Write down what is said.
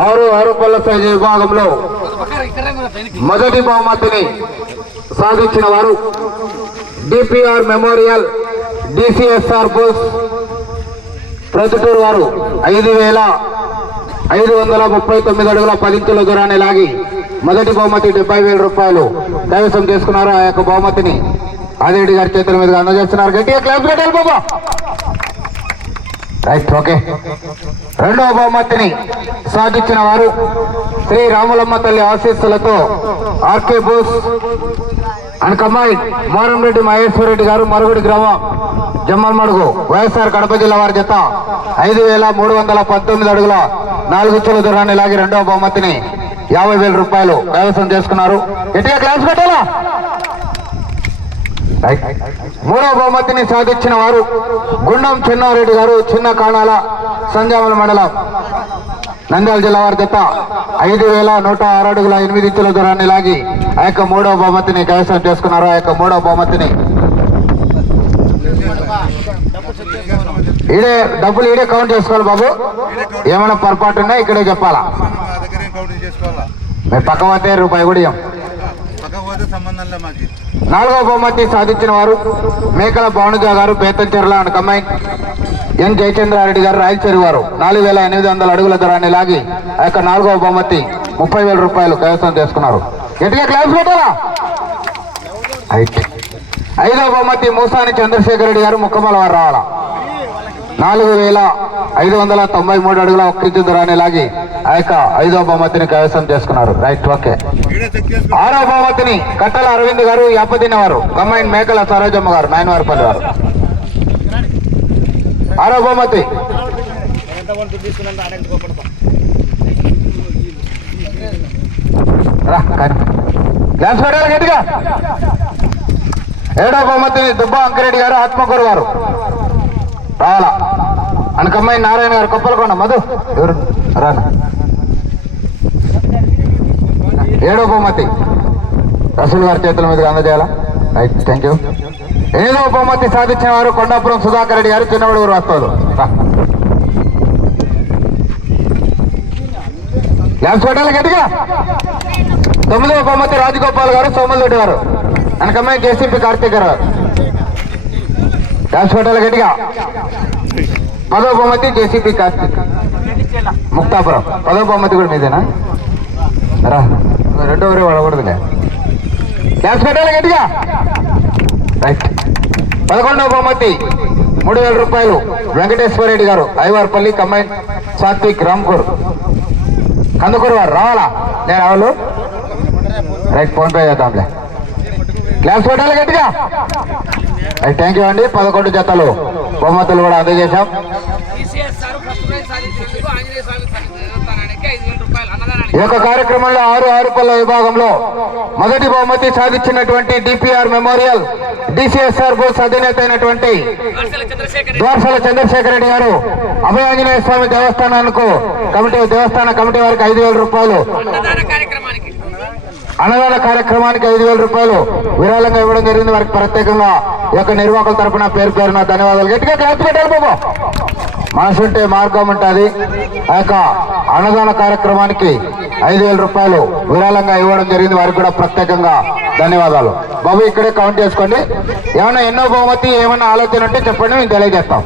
ఆరు ఆరు పళ్ళ సైజు విభాగంలో మొదటి బహుమతిని సాధించిన వారు డిపిఆర్ మెమోరియల్ డిసిఎస్ఆర్ బోస్ ప్రతిటూరు వారు ఐదు వేల ఐదు వందల ముప్పై తొమ్మిది అడుగుల పదించుల దూరాన్ని లాగి మొదటి బహుమతి డెబ్బై వేల రూపాయలు కైవసం చేసుకున్నారు. ఆ యొక్క బహుమతిని ఆదిరెడ్డి గారి చేతుల మీదుగా అందజేస్తున్నారు. గట్టిగా క్లాస్ పెట్టాలి బాబా. ఓకే రెండవ బహుమతిని సాధించిన వారు శ్రీ రాములమ్మ తల్లి ఆశీస్సులతో ఆర్కే బోస్ అండ్ కమ్మాయి మారంరెడ్డి మహేశ్వర రెడ్డి గారు మరుగుడి గ్రామం జమ్మల్మడుగు వైఎస్ఆర్ కడప జిల్లా వారి జత. ఐదు వేల మూడు వందల పంతొమ్మిది అడుగుల నాలుగు చుల దూరాన్ని లాగి రెండవ బహుమతిని యాభై వేల రూపాయలు కైవసం చేసుకున్నారు. ఎట్లా క్లాస్ పెట్టాలా మూడో బహుమతిని సాధించిన వారు గుండం చిన్నారెడ్డి గారు చిన్న కాణాల సంజామల మండలం. నంద్యాల జిల్లా వారి జత ఐదు వేల నూట ఆరు అడుగుల ఎనిమిది ఇంచుల దూరాన్ని లాగి ఆ యొక్క మూడో బహుమతిని కైవసం చేసుకున్నారు. ఆ యొక్క మూడో బహుమతిని ఈడే డబ్బులు ఈడే కౌంట్ చేసుకోవాలి బాబు. ఏమైనా పొరపాటు ఉన్నా ఇక్కడే చెప్పాలా? మేము పక్క పోతే రూపాయి కూడా ఇవ్వం నాలుగవ బహుమతి సాధించిన వారు మేకల భానుజ గారు బేతంచెర్ల అండ్ కమ్మాయి ఎన్ జయచంద్రారెడ్డి గారు రాయలచేరి వారు. నాలుగు వేల ఎనిమిది వందల అడుగుల ధరాన్ని లాగి ఆ యొక్క నాలుగవ బహుమతి ముప్పై వేల రూపాయలు కైవసం చేసుకున్నారు. గట్టిగా క్లాస్ పెట్టాలా? ఐదవ బహుమతి మూసాని చంద్రశేఖర్ రెడ్డి గారు ముక్కమల వారు రావాలా? నాలుగు వేల ఐదు వందల తొంభై మూడు అడుగుల ఒక్క దూరాన్ని లాగి ఆ యొక్క ఐదో బహుమతిని కైవసం చేసుకున్నారు. రైట్ ఓకే ఆరో బహుమతిని కట్టల అరవింద్ గారు యాపతిన వారు కమ్మైన్ మేకల సరోజమ్మ గారు నాయనవారిపల్లి వారు. ఆరో బహుమతి. రా, గట్టిగా. ఏడో బహుమతిని దుబ్బా అంకిరెడ్డి గారు ఆత్మకూరు వారు రావాలా? అనకమ్మాయి నారాయణ గారు కొప్పలకొండ మధు. ఎవరు? రాను. ఏడో బహుమతి. రసూల్ గారి చేతుల మీదుగా అందజేయాలా? రైట్ థ్యాంక్ యూ ఏదో బహుమతి సాధించిన వారు కొండాపురం సుధాకర్ రెడ్డి గారు చిన్నవాడు వస్తారు ల్యాబ్స్ పెట్టాలి గట్టిగా. తొమ్మిదవ బహుమతి రాజగోపాల్ గారు సోమల్రెడ్డి గారు. వెనకమ్మాయి కేసీపీ కార్తీక్ గారు. ల్యాబ్స్ పెట్టాలి గట్టిగా. పదో బహుమతి జేసీపీ కార్తీక్ ముక్తాపురం. పదో బహుమతి కూడా మీదేనా? రా. రెండో వరే వాడకూడదులే. ల్యాబ్స్ పెట్టాలి గట్టిగా. రైట్ పదకొండవ బహుమతి మూడు వేల రూపాయలు. వెంకటేశ్వర రెడ్డి గారు ఐవార్పల్లి కంబైన్ సాత్విక్ రామ్కూర్. కందుకూరు వారు రావాలా? నేను రావాలు రైట్ ఫోన్పే చేద్దాంలే. క్లాస్ పెట్టాలి గట్టిగా. థ్యాంక్ యూ అండి. పదకొండు జతలు బహుమతులు కూడా అందజేశాం. ఈ యొక్క కార్యక్రమంలో ఆరు ఆరు పళ్ళ విభాగంలో మొదటి బహుమతి సాధించినటువంటి డిపిఆర్ మెమోరియల్ డిసిఎస్ఆర్ బోస్ అధినేత అయినటువంటి ద్వారసాల చంద్రశేఖర్ రెడ్డి. గారు అభయాంజనేయ స్వామి దేవస్థానానికి కమిటీ దేవస్థాన కమిటీ వారికి ఐదు వేల రూపాయలు అన్నదాన కార్యక్రమానికి ఐదు వేల రూపాయలు విరాళంగా ఇవ్వడం జరిగింది. వారికి ప్రత్యేకంగా ఈ యొక్క నిర్వాహకుల తరపున పేరు పేరున ధన్యవాదాలు. గట్టిగా క్లాస్ పెట్టాలి బాబు. మనసుంటే మార్గం ఉంటుంది. ఆ యొక్క అన్నదాన కార్యక్రమానికి ఐదు వేల రూపాయలు విరాళంగా ఇవ్వడం జరిగింది. వారికి కూడా ప్రత్యేకంగా ధన్యవాదాలు. బాబు ఇక్కడే కౌంట్ చేసుకోండి. ఏమైనా ఎన్నో బహుమతి ఏమైనా ఆలోచన ఉంటే చెప్పండి మేము తెలియజేస్తాం.